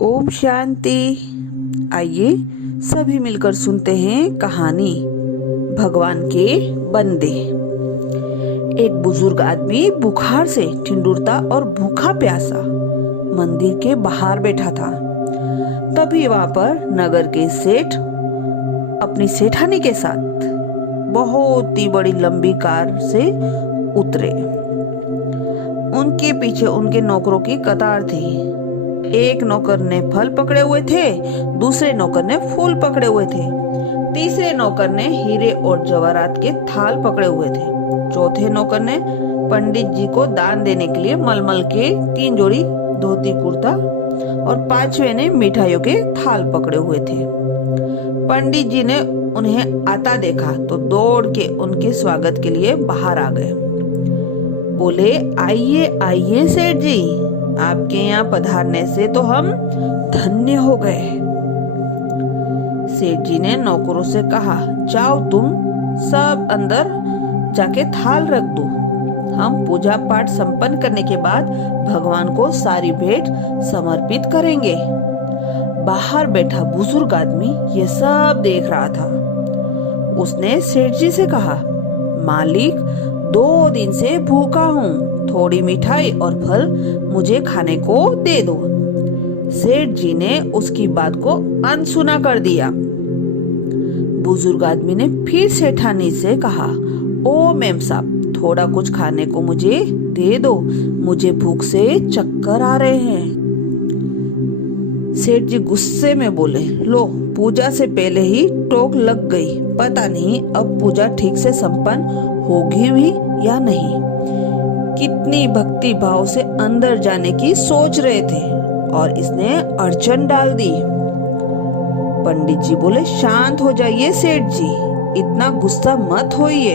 ओम शांति। आइए सभी मिलकर सुनते हैं कहानी भगवान के बंदे। एक बुजुर्ग आदमी बुखार से ठिंडुरता और भूखा प्यासा मंदिर के बाहर बैठा था। तभी वहां पर नगर के सेठ अपनी सेठानी के साथ बहुत ही बड़ी लंबी कार से उतरे। उनके पीछे उनके नौकरों की कतार थी। एक नौकर ने फल पकड़े हुए थे, दूसरे नौकर ने फूल पकड़े हुए थे, तीसरे नौकर ने हीरे और जवाहरात के थाल पकड़े हुए थे, चौथे नौकर ने पंडित जी को दान देने के लिए मलमल के 3 जोड़ी धोती कुर्ता और 5वें ने मिठाइयों के थाल पकड़े हुए थे। पंडित जी ने उन्हें आता देखा तो दौड़ के उनके स्वागत के लिए बाहर आ गए। बोले, आइए आइए सेठ जी, आपके यहाँ पधारने से तो हम धन्य हो गए। सेठ जी ने नौकरों से कहा, जाओ तुम सब अंदर जाके थाल रख दो। हम पूजा पाठ संपन्न करने के बाद भगवान को सारी भेंट समर्पित करेंगे। बाहर बैठा बुजुर्ग आदमी ये सब देख रहा था। उसने सेठ जी से कहा, मालिक 2 दिन से भूखा हूँ, थोड़ी मिठाई और फल मुझे खाने को दे दो। सेठ जी ने उसकी बात को अनसुना कर दिया। बुजुर्ग आदमी ने फिर सेठानी से कहा, ओ मेम साहब, थोड़ा कुछ खाने को मुझे दे दो, मुझे भूख से चक्कर आ रहे हैं। सेठ जी गुस्से में बोले, लो, पूजा से पहले ही टोक लग गई, पता नहीं अब पूजा ठीक से संपन्न होगी भी या नहीं। कितनी भक्ति भाव से अंदर जाने की सोच रहे थे और इसने अड़चन डाल दी। पंडित जी बोले, शांत हो जाइए सेठ जी, इतना गुस्सा मत होइए।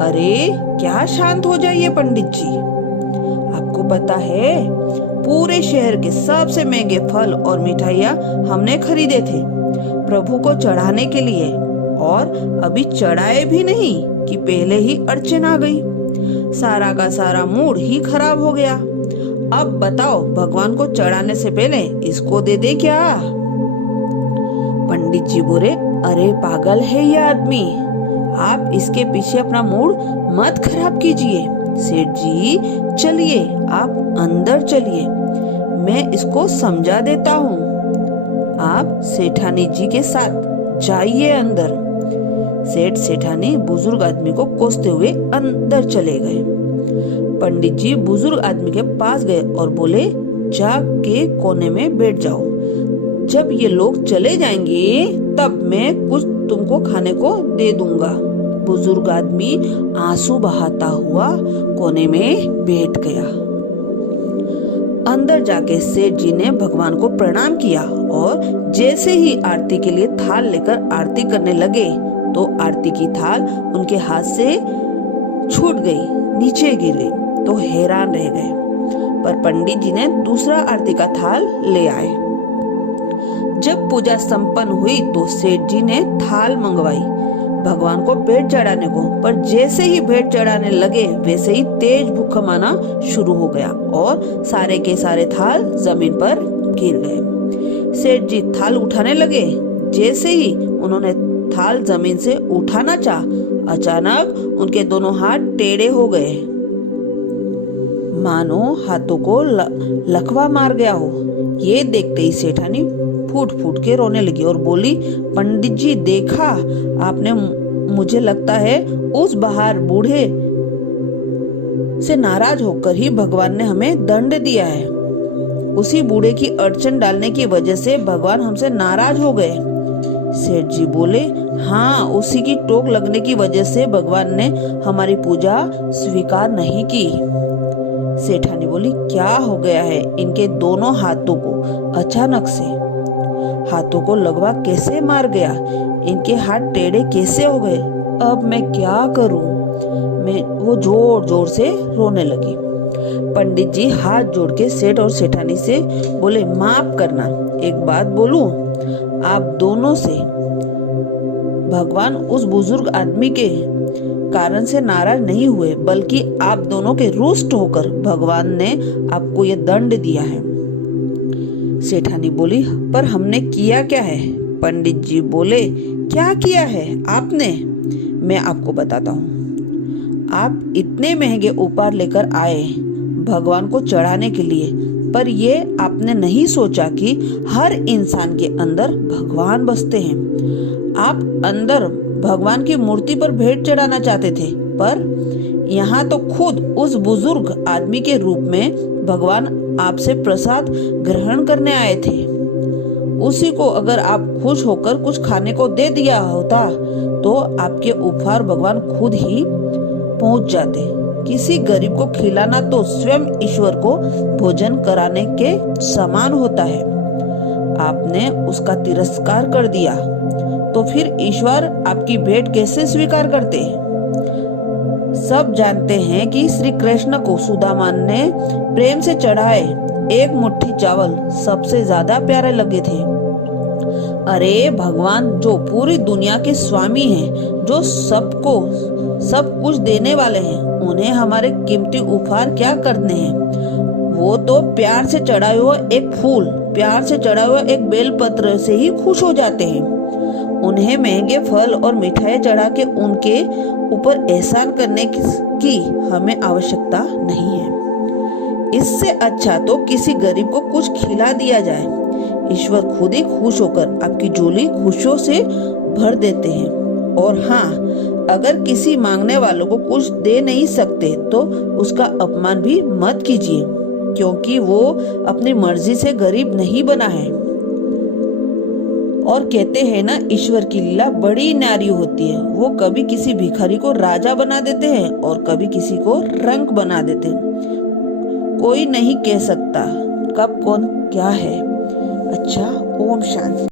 अरे क्या शांत हो जाइए पंडित जी, आपको पता है पूरे शहर के सबसे महंगे फल और मिठाइयाँ हमने खरीदे थे प्रभु को चढ़ाने के लिए, और अभी चढ़ाए भी नहीं कि पहले ही अड़चन आ गई। सारा का सारा मूड ही खराब हो गया। अब बताओ, भगवान को चढ़ाने से पहले इसको दे दे क्या? पंडित जी बोले, अरे पागल है ये आदमी, आप इसके पीछे अपना मूड मत खराब कीजिए। सेठ जी चलिए, आप अंदर चलिए, मैं इसको समझा देता हूँ। आप सेठानी जी के साथ जाइए अंदर। सेठ सेठानी बुजुर्ग आदमी को कोसते हुए अंदर चले गए। पंडित जी बुजुर्ग आदमी के पास गए और बोले, जाके कोने में बैठ जाओ, जब ये लोग चले जाएंगे तब मैं कुछ तुमको खाने को दे दूंगा। बुजुर्ग आदमी आंसू बहाता हुआ कोने में बैठ गया। अंदर जाके सेठ जी ने भगवान को प्रणाम किया और जैसे ही आरती के लिए थाल लेकर आरती करने लगे तो आरती की थाल उनके हाथ से छूट गई, नीचे गिरी तो हैरान रह गए। पर पंडित जी ने दूसरा आरती का थाल ले आए। जब पूजा संपन्न हुई तो सेठ जी ने थाल मंगवाई भगवान को भेंट चढ़ाने को, पर जैसे ही भेंट चढ़ाने लगे वैसे ही तेज भूकंप आना शुरू हो गया और सारे के सारे थाल जमीन पर गिर गए। सेठ जी थाल उठाने लगे। जैसे ही उन्होंने थाल जमीन से उठाना चाहा, अचानक उनके दोनों हाथ टेढ़े हो गए, मानो हाथों को लकवा मार गया हो। ये देखते ही सेठानी फूट फूट के रोने लगी और बोली, पंडित जी देखा आपने, मुझे लगता है उस बाहर बूढ़े से नाराज होकर ही भगवान ने हमें दंड दिया है। उसी बूढ़े की अड़चन डालने की वजह से भगवान हमसे नाराज हो गए। सेठ जी बोले, हाँ, उसी की टोक लगने की वजह से भगवान ने हमारी पूजा स्वीकार नहीं की। सेठानी बोली, क्या हो गया है इनके दोनों हाथों को? अचानक से हाथों को लगवा कैसे मार गया? इनके हाथ टेढ़े कैसे हो गए? अब मैं क्या करूं? वो जोर जोर से रोने लगी। पंडित जी हाथ जोड़ के सेठ और सेठानी से बोले, माफ करना, एक बात बोलूं, आप दोनों से भगवान उस बुजुर्ग आदमी के कारण से नाराज नहीं हुए, बल्कि आप दोनों के रुष्ट होकर भगवान ने आपको ये दंड दिया है। सेठानी बोली, पर हमने किया क्या है? पंडित जी बोले, क्या किया है आपने? मैं आपको बताता हूँ। आप इतने महंगे उपहार लेकर आए भगवान को चढ़ाने के लिए, पर ये आपने नहीं सोचा कि हर इंसान के अंदर भगवान बसते हैं। आप अंदर भगवान की मूर्ति पर भेंट चढ़ाना चाहते थे, पर यहाँ तो खुद उस बुजुर्ग आदमी के रूप में भगवान आपसे प्रसाद ग्रहण करने आए थे। उसी को अगर आप खुश होकर कुछ खाने को दे दिया होता तो आपके उपहार भगवान खुद ही पहुंच जाते। किसी गरीब को खिलाना तो स्वयं ईश्वर को भोजन कराने के समान होता है। आपने उसका तिरस्कार कर दिया, तो फिर ईश्वर आपकी भेंट कैसे स्वीकार करते? सब जानते हैं कि श्री कृष्ण को सुदामा ने प्रेम से चढ़ाए एक मुट्ठी चावल सबसे ज्यादा प्यारे लगे थे। अरे भगवान जो पूरी दुनिया के स्वामी हैं, जो सबको सब कुछ देने वाले हैं, उन्हें हमारे कीमती उपहार क्या करने हैं? वो तो प्यार से चढ़ाए हुआ एक फूल, प्यार से चढ़ा हुआ एक बेलपत्र से ही खुश हो जाते हैं। उन्हें महंगे फल और मिठाई चढ़ा के उनके ऊपर एहसान करने की हमें आवश्यकता नहीं है। इससे अच्छा तो किसी गरीब को कुछ खिला दिया जाए। ईश्वर खुद ही खुश होकर आपकी झोली खुशियों से भर देते हैं। और हाँ, अगर किसी मांगने वालों को कुछ दे नहीं सकते तो उसका अपमान भी मत कीजिए, क्योंकि वो अपनी मर्जी से गरीब नहीं बना है। और कहते हैं ना, ईश्वर की लीला बड़ी न्यारी होती है। वो कभी किसी भिखारी को राजा बना देते हैं और कभी किसी को रंक बना देते हैं। कोई नहीं कह सकता कब कौन क्या है। अच्छा, ओम शांति।